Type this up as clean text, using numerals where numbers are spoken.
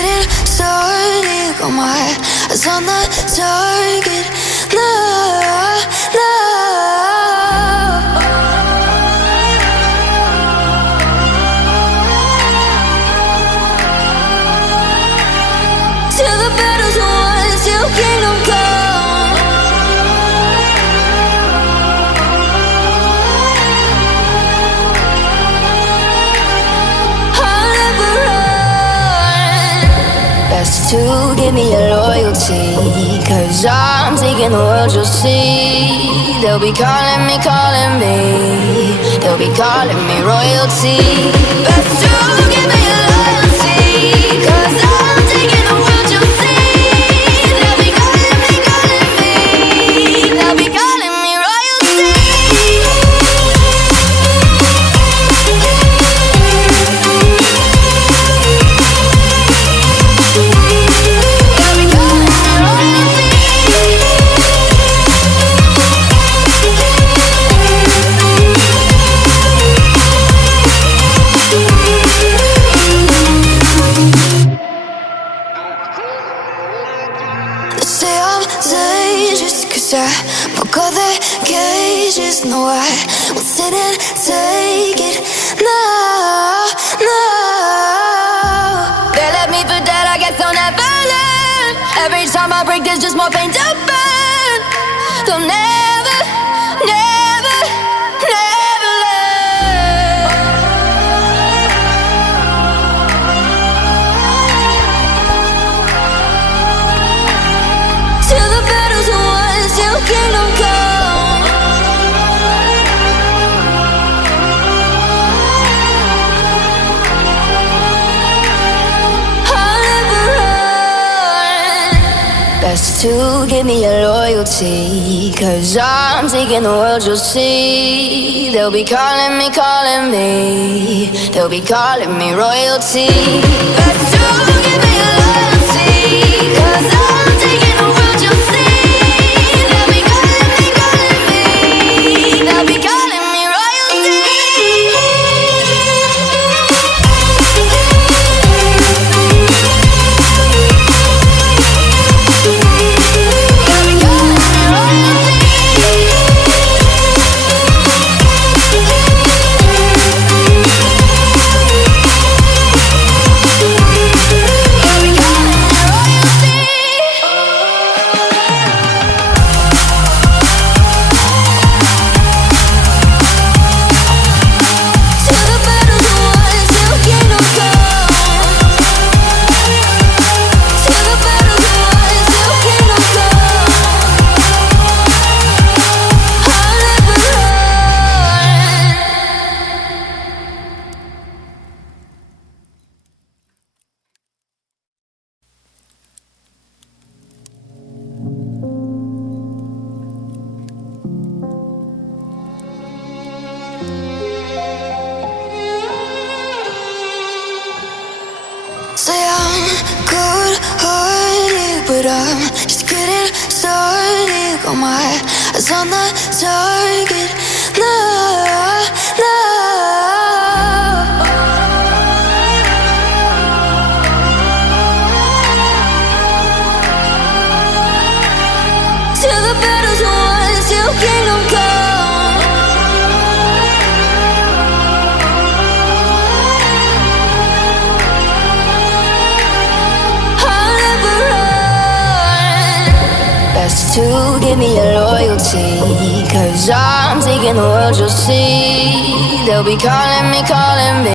getting started. Got my eyes on the target. No, no. Till the battle's won, till kingdom come. I'll never run. Best to give me your loyalty, 'cause I'm taking the world, you'll see. They'll be calling me, they'll be calling me royalty. Best to give me your loyalty, 'cause I'm taking the world, you'll see. They'll be calling me, they'll be calling me royalty. Say I'm dangerous, 'cause I broke all the cages. No, I won't sit and take it. No, no. They left me for dead, I guess I'll never learn. Every time I break, there's just more pain to burn. They'll never, never, never learn. Till the battle's won, till kingdom come. I'll never run. Best to give me your loyalty, 'cause I'm taking the world, you'll see. They'll be calling me, they'll be calling me royalty. Best to give me your loyalty, 'cause I'm taking the world, you'll see. They'll be calling me, they'll be calling me royalty. Say I'm good-hearted, but I'm just getting started. Got my eyes on the target. No, no. Till the battle's won, till kingdom come. I'll never run. Best to give me your loyalty, 'cause I'm taking the world, you'll see. They'll be calling me,